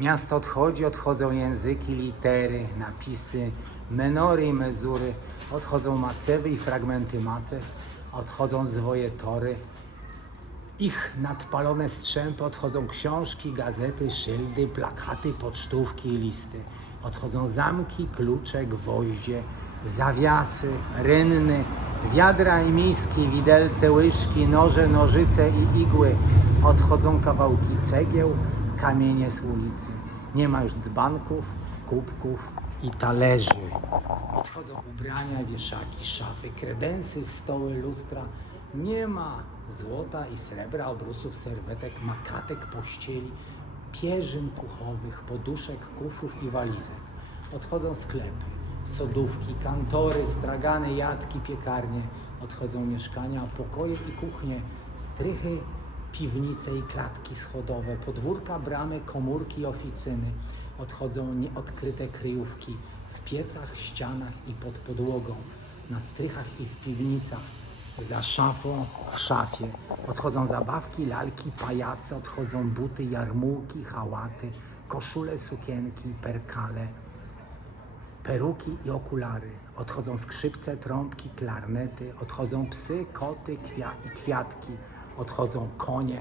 Miasto odchodzi, odchodzą języki, litery, napisy, menory i mezury, odchodzą macewy i fragmenty macew, odchodzą zwoje tory. Ich nadpalone strzępy odchodzą książki, gazety, szyldy, plakaty, pocztówki i listy. Odchodzą zamki, klucze, gwoździe, zawiasy, rynny, wiadra i miski, widelce, łyżki, noże, nożyce i igły. Odchodzą kawałki cegieł, kamienie z ulicy. Nie ma już dzbanków, kubków i talerzy. Odchodzą ubrania, wieszaki, szafy, kredensy, stoły, lustra. Nie ma złota i srebra, obrusów, serwetek, makatek, pościeli, pierzyn puchowych, poduszek, kufrów i walizek. Odchodzą sklepy, sodówki, kantory, stragany, jadki, piekarnie. Odchodzą mieszkania, pokoje i kuchnie, strychy, piwnice i klatki schodowe, podwórka, bramy, komórki oficyny. Odchodzą nieodkryte kryjówki w piecach, ścianach i pod podłogą, na strychach i w piwnicach, za szafą, w szafie. Odchodzą zabawki, lalki, pajace, odchodzą buty, jarmułki, hałaty, koszule, sukienki, perkale, peruki i okulary. Odchodzą skrzypce, trąbki, klarnety, odchodzą psy, koty kwia i kwiatki, odchodzą konie,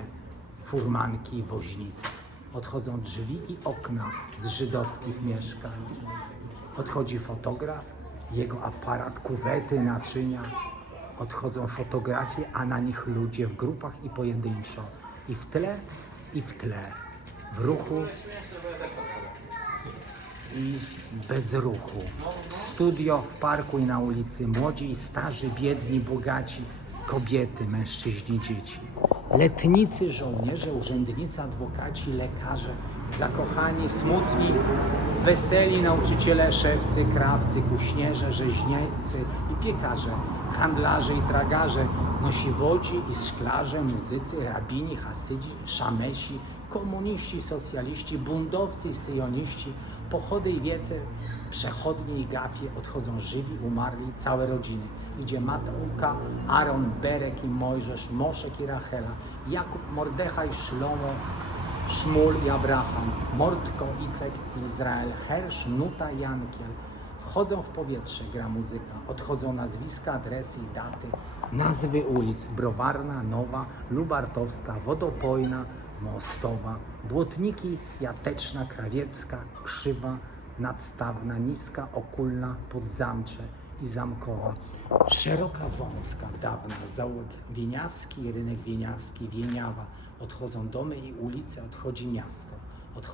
furmanki woźnice. Odchodzą drzwi i okna z żydowskich mieszkań. Odchodzi fotograf, jego aparat, kuwety, naczynia. Odchodzą fotografie, a na nich ludzie w grupach i pojedynczo. I w tle, i w tle. W ruchu i bez ruchu. W studio, w parku i na ulicy. Młodzi i starzy, biedni, bogaci, kobiety, mężczyźni, dzieci. Letnicy, żołnierze, urzędnicy, adwokaci, lekarze, zakochani, smutni, weseli, nauczyciele, szewcy, krawcy, kuśnierze, rzeźniecy i piekarze, handlarze i tragarze, nosiwodzi i szklarze, muzycy, rabini, hasydzi, szamesi, komuniści, socjaliści, buntowcy i syjoniści, pochody i wiece, przechodnie i gapie, odchodzą żywi, umarli, całe rodziny. Idzie Mateuka, Aaron, Berek i Mojżesz, Moszek i Rachela, Jakub, Mordechaj, Szlomo, Szmul i Abraham, Mordko, Icek i Izrael, Hersz, Nuta i Ankiel. Wchodzą w powietrze, gra muzyka, odchodzą nazwiska, adresy i daty, nazwy ulic, Browarna, Nowa, Lubartowska, Wodopojna, Mostowa, Błotniki, Jateczna, Krawiecka, Krzywa, Nadstawna, Niska, Okulna, Podzamcze i Zamkowa. Szeroka, wąska, dawna, zaułek Wieniawski, rynek Wieniawski, Wieniawa. Odchodzą domy i ulice, odchodzi miasto. Odchodzą